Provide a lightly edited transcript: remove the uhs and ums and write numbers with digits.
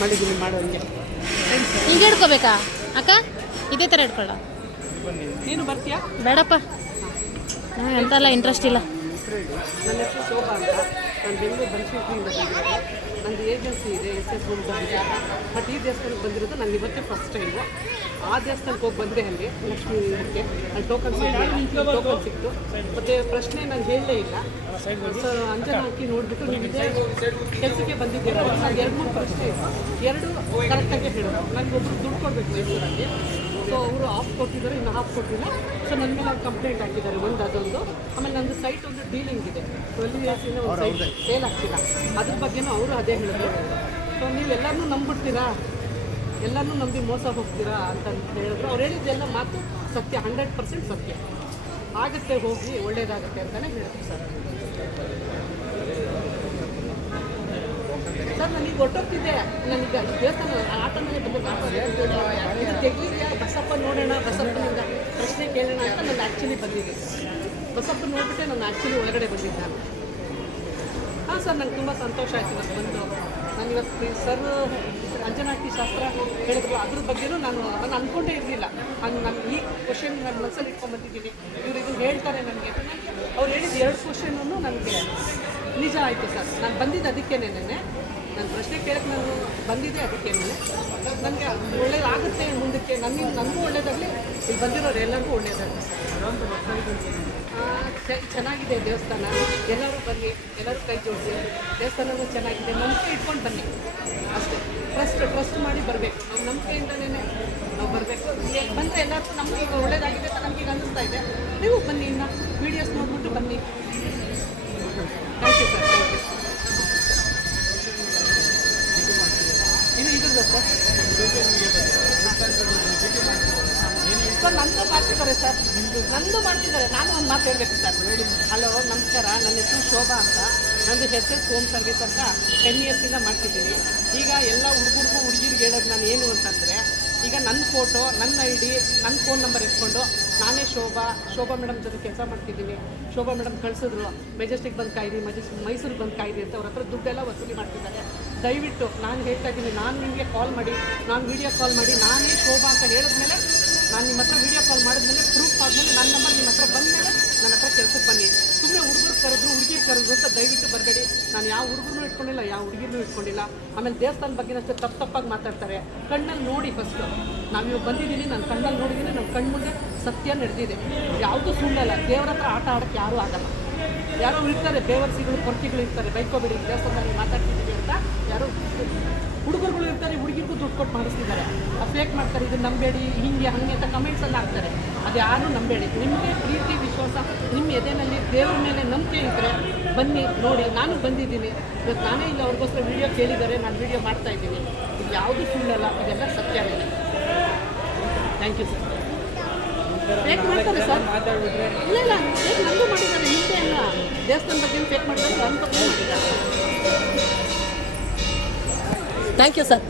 ಮಾಡಿದ್ದೀನಿ ಮಾಡೋರಿಗೆ. ಹಿಂಗೆ ಹಿಡ್ಕೋಬೇಕಾ ಅಕ್ಕ? ಇದೇ ಥರ ಹಿಡ್ಕೊಳ್ಳ. ನೀನು ಬರ್ತೀಯಾ? ಬೇಡಪ್ಪ, ಎಂತೆಲ್ಲ ಇಂಟ್ರೆಸ್ಟ್ ಇಲ್ಲ. ನನ್ನ ಹೆಸರು ಶೋಭಾ ಅಂತ. ನಾನು ಬೆಂಗಳೂರು ಬನಶಂಕರಿಯಿಂದ ಬಂದಿರೋದು. ನಂದು ಏಜೆನ್ಸಿ ಇದೆ, SS ಹೋಮ್ ಅಂತ. ಬಟ್ ಈ ದೇವಸ್ಥಾನಕ್ಕೆ ಬಂದಿರೋದು ನಾನು ಇವತ್ತೇ ಫಸ್ಟ್ ಟೈಮು. ಆ ದೇವಸ್ಥಾನಕ್ಕೆ ಹೋಗಿ ಬಂದೆ ಅಲ್ಲಿ ಲಕ್ಷ್ಮೀ ಇದಕ್ಕೆ. ಅಲ್ಲಿ ಟೋಕನ್ ಸಿಕ್ತು. ಮತ್ತು ಪ್ರಶ್ನೆ ನಾನು ಹೇಳಲೇ ಇಲ್ಲ. ಸೊ ಅಂಜನ ಹಾಕಿ ನೋಡಿಬಿಟ್ಟು ನೀವು ಇದೇ ಕೆಲಸಕ್ಕೆ ಬಂದಿದ್ದೀರ. ನಾನು 2-3 ಪ್ರಶ್ನೆ ಇತ್ತು, 2 ಕರೆಕ್ಟಾಗಿ ಹೇಳೋದು. ನನಗೆ ಒಬ್ಬರು ದುಡ್ಡು ಕೊಡಬೇಕು ಮೈಸೂರಲ್ಲಿ. ಸೊ ಅವರು ಆಫ್ ಕೊಟ್ಟಿದ್ದಾರೆ, ಇನ್ನು ಹಾಫ್ ಕೊಟ್ಟಿಲ್ಲ. ಸೊ ನನ್ನ ಮೇಲೆ ಅವ್ರು ಕಂಪ್ಲೇಂಟ್ ಹಾಕಿದ್ದಾರೆ, ಒಂದು ಅದೊಂದು. ಆಮೇಲೆ ನಂದು ಸೈಟ್ ಒಂದು ಡೀಲಿಂಗ್ ಇದೆ, 12 ಇಯರ್ಸಿಂದ ಒಂದು ಸೈಟ್ ಸೇಲ್ ಆಗ್ತಿಲ್ಲ. ಅದ್ರ ಬಗ್ಗೆನೂ ಅವರು ಅದೇ ಹೇಳಿದ್ರು. ಸೊ ನೀವೆಲ್ಲರನ್ನೂ ನಂಬಿಡ್ತೀರಾ, ಎಲ್ಲರನ್ನೂ ನಂಬಿ ಮೋಸ ಹೋಗ್ತೀರಾ ಅಂತ ಹೇಳಿದ್ರು. ಅವ್ರು ಹೇಳಿದ್ದೆಲ್ಲ ಮಾತು ಸತ್ಯ, 100% ಸತ್ಯ. ಆಗುತ್ತೆ, ಹೋಗಿ ಒಳ್ಳೇದಾಗುತ್ತೆ ಅಂತಲೇ ಹೇಳಿದ್ರು ಸರ್. ಸರ್ ನನಗೆ ಹೊಟ್ಟೋಗ್ತಿದ್ದೆ, ನನಗೆ ದೇವಸ್ಥಾನ ಆಟನೇ ಇದು ತೆಗೀಗೆ ಬಸಪ್ಪ ನೋಡೋಣ, ಬಸಪ್ಪನಿಂದ ಪ್ರಶ್ನೆ ಕೇಳೋಣ ಅಂತ ನಾನು ಆ್ಯಕ್ಚುಲಿ ಬಂದಿದ್ದೆ. ಬಸಪ್ಪ ನೋಡ್ಬಿಟ್ಟೆ ನಾನು ಆ್ಯಕ್ಚುಲಿ ಒಳಗಡೆ ಬಂದಿದ್ದೆ ನಾನು. ಹಾಂ ಸರ್, ನಂಗೆ ತುಂಬ ಸಂತೋಷ ಆಯಿತು ಇವತ್ತು ಬಂದು. ನಾನು ಇವತ್ತು ಸರ್ ಅಂಜನಾಟಿ ಶಾಸ್ತ್ರ ಹೇಳಿದ್ರು, ಅದ್ರ ಬಗ್ಗೆನೂ ನಾನು ಅಂದ್ಕೊಂಡೇ ಇರಲಿಲ್ಲ. ನಾನು ಈ ಕ್ವಶನ್ ನನ್ನ ಮನಸ್ಸಲ್ಲಿ ಇಟ್ಕೊಂಡ್ಬಂದಿದ್ದೀನಿ, ಇವ್ರು ಇದನ್ನು ಹೇಳ್ತಾರೆ ನನಗೆ. ಅವ್ರು ಹೇಳಿದ 2 ಕ್ವಶನೂ ನನಗೆ ನಿಜ ಆಯಿತು ಸರ್. ನಾನು ಬಂದಿದ್ದು ಅದಕ್ಕೇನೆ, ನನ್ನ ಪ್ರಶ್ನೆ ಕೇಳಕ್ಕೆ ನಾನು ಬಂದಿದ್ದೆ ಅದಕ್ಕೇನೆ. ನನಗೆ ಒಳ್ಳೇದಾಗುತ್ತೆ ಮುಂದಕ್ಕೆ, ನನಗೂ ಒಳ್ಳೇದಾಗಲಿ, ಇಲ್ಲಿ ಬಂದಿರೋರು ಎಲ್ಲರಿಗೂ ಒಳ್ಳೇದಾಗಲಿ. ಚೆನ್ನಾಗಿದೆ ದೇವಸ್ಥಾನ, ಎಲ್ಲರೂ ಬನ್ನಿ, ಎಲ್ಲರೂ ಕೈ ಜೋಡಿಸಿ. ದೇವಸ್ಥಾನವೂ ಚೆನ್ನಾಗಿದೆ, ನಂಬಿಕೆ ಇಟ್ಕೊಂಡು ಬನ್ನಿ ಅಷ್ಟೇ. ಟ್ರಸ್ಟ್ ಮಾಡಿ ಬರಬೇಕು, ನಾವು ನಂಬಿಕೆಯಿಂದಲೇ ನಾವು ಬರಬೇಕು. ಬಂದರೆ ಎಲ್ಲರಿಗೂ ನಮ್ಗೆ ಈಗ ಒಳ್ಳೇದಾಗಿದೆ ಅಂತ ನಮಗೀಗ ಅನ್ನಿಸ್ತಾ ಇದೆ. ನೀವು ಬನ್ನಿ, ಇನ್ನು ವೀಡಿಯೋಸ್ ನೋಡ್ಬಿಟ್ಟು ಬನ್ನಿ. Thank you sir, thank you. ಇದ್ರದ್ದು ಸರ್ ನಂದು ಮಾಡ್ತಿದ್ದಾರೆ ಸರ್, ನಂದು ಮಾಡ್ತಿದ್ದಾರೆ. ನಾನು ಒಂದು ಮಾತು ಹೇಳಬೇಕು ಸರ್. ಹಲೋ, ನಮಸ್ಕಾರ. ನನ್ನ ಹೆಸರು ಶೋಭಾ ಅಂತ. ನಂದು SS ಹೋಮ್ ಸರ್ವಿಸ್ ಅಂತ 10 ಇಯರ್ಸಿಂದ ಮಾಡ್ತಿದ್ದೀನಿ. ಈಗ ಎಲ್ಲ ಹುಡುಗಿರಿಗೆ ಹೇಳೋದು ನಾನು ಏನು ಅಂತಂದರೆ, ಈಗ ನನ್ನ ಫೋಟೋ, ನನ್ನ ID, ನನ್ನ ಫೋನ್ ನಂಬರ್ ಎತ್ಕೊಂಡು ನಾನೇ ಶೋಭಾ ಮೇಡಮ್ ಜೊತೆ ಕೆಲಸ ಮಾಡ್ತಿದ್ದೀನಿ. ಶೋಭಾ ಮೇಡಮ್ ಕಳಿಸಿದ್ರು, ಮೆಜೆಸ್ಟಿಕ್ ಬಂದು ಕಾಯ್ದು, ಮೈಸೂರಿಗೆ ಬಂದು ಕಾಯ್ದು ಅಂತ ಅವ್ರ ಹತ್ರ ದುಡ್ಡೆಲ್ಲ ವಸೂಲಿ ಮಾಡ್ತಿದ್ದಾರೆ. ದಯವಿಟ್ಟು ನಾನು ಹೇಳ್ತಾ ಇದ್ದೀನಿ, ನಾನು ನಿಮಗೆ ಕಾಲ್ ಮಾಡಿ, ನಾನು ವೀಡಿಯೋ ಕಾಲ್ ಮಾಡಿ ನಾನೇ ಶೋಭಾ ಅಂತ ಹೇಳಿದ್ಮೇಲೆ, ನಾನು ನಿಮ್ಮ ಹತ್ರ ವೀಡಿಯೋ ಕಾಲ್ ಮಾಡಿದ್ಮೇಲೆ, ಪ್ರೂಫ್ ಆದಮೇಲೆ ನನ್ನ ನಂಬರ್ ನಿಮ್ಮ ಹತ್ರ ಬಂದಮೇಲೆ ನನ್ನ ಹತ್ರ ಕೆಲಸಕ್ಕೆ ಬನ್ನಿ. ಸುಮ್ಮನೆ ಹುಡುಗರು ಕರೆದ್ರು, ಹುಡುಗಿರು ಕರೆದ್ರು ಅಂತ ದಯವಿಟ್ಟು ಬರಬೇಡಿ. ನಾನು ಯಾವ ಹುಡುಗರೂ ಇಟ್ಕೊಂಡಿಲ್ಲ, ಯಾವ ಹುಡುಗಿನೂ ಇಟ್ಕೊಂಡಿಲ್ಲ. ಆಮೇಲೆ ದೇವಸ್ಥಾನ ಬಗ್ಗೆನಷ್ಟೇ ತಪ್ಪಾಗಿ ಮಾತಾಡ್ತಾರೆ. ಕಣ್ಣಲ್ಲಿ ನೋಡಿ ಫಸ್ಟು. ನಾವಿವಾಗ ಬಂದಿದ್ದೀನಿ, ನಾನು ಕಣ್ಣಲ್ಲಿ ನೋಡಿದ್ದೀನಿ, ನಮ್ಮ ಕಣ್ಣು ಮುಂದೆ ಸತ್ಯ ನಡೆದಿದೆ. ಯಾವುದೂ ಸುಳ್ಳಲ್ಲ. ದೇವ್ರ ಹತ್ರ ಆಟ ಆಡೋಕ್ಕೆ ಯಾರೂ ಆಗಲ್ಲ. ಯಾರೋ ಇರ್ತಾರೆ ಬೇವರ್ಸಿಗಳು, ಕೊರತೆಗಳು ಇರ್ತಾರೆ, ಬೈಕೋಬೇಡಿ ದೇವಸ್ಥಾನದಲ್ಲಿ ಮಾತಾಡ್ತಿದ್ದೀವಿ ಅಂತ. ಯಾರೋ ಹುಡುಗರುಗಳು ಇರ್ತಾರೆ, ಹುಡುಗಿಗೂ ದುಡ್ಡು ಕೊಟ್ಟು ಮಾಡಿಸ್ತಿದ್ದಾರೆ, ಫೇಕ್ ಮಾಡ್ತಾರೆ. ಇದು ನಂಬೇಡಿ, ಹಿಂಗೆ ಹಂಗೆ ಅಂತ ಕಮೆಂಟ್ಸಲ್ಲಿ ಹಾಕ್ತಾರೆ. ಅದು ಯಾರೂ ನಂಬೇಡಿ. ನಿಮಗೆ ಪ್ರೀತಿ ವಿಶ್ವಾಸ ನಿಮ್ಮ ಎದೆನಲ್ಲಿ ದೇವ್ರ ಮೇಲೆ ನಂಬಿಕೆ ಇದ್ದರೆ ಬನ್ನಿ, ನೋಡಿ. ನಾನು ಬಂದಿದ್ದೀನಿ ಇವತ್ತು, ನಾನೇ ಇಲ್ಲ ಅವ್ರಿಗೋಸ್ಕರ ವೀಡಿಯೋ ಕೇಳಿದ್ದಾರೆ, ನಾನು ವೀಡಿಯೋ ಮಾಡ್ತಾಯಿದ್ದೀನಿ. ಇದು ಯಾವುದೂ ಸುಳ್ಳಲ್ಲ, ಇದೆಲ್ಲ ಸತ್ಯನೇ. Thank you sir. ಫೇಕ್ ಮಾಡ್ತಾರೆ ಸರ್, ಇಲ್ಲ ಫೇಕ್ ನಂಗೂ ಮಾಡಿದ್ದಾರೆ. ಹಿಂದೆ ಎಲ್ಲ ದೇವಸ್ಥಾನ ಬಗ್ಗೆ ಫೇಕ್ ಮಾಡಿದ್ದಾರೆ, ನನ್ನ ಬಗ್ಗೆ ಮಾಡಿದ್ದಾರೆ. Thank you sir.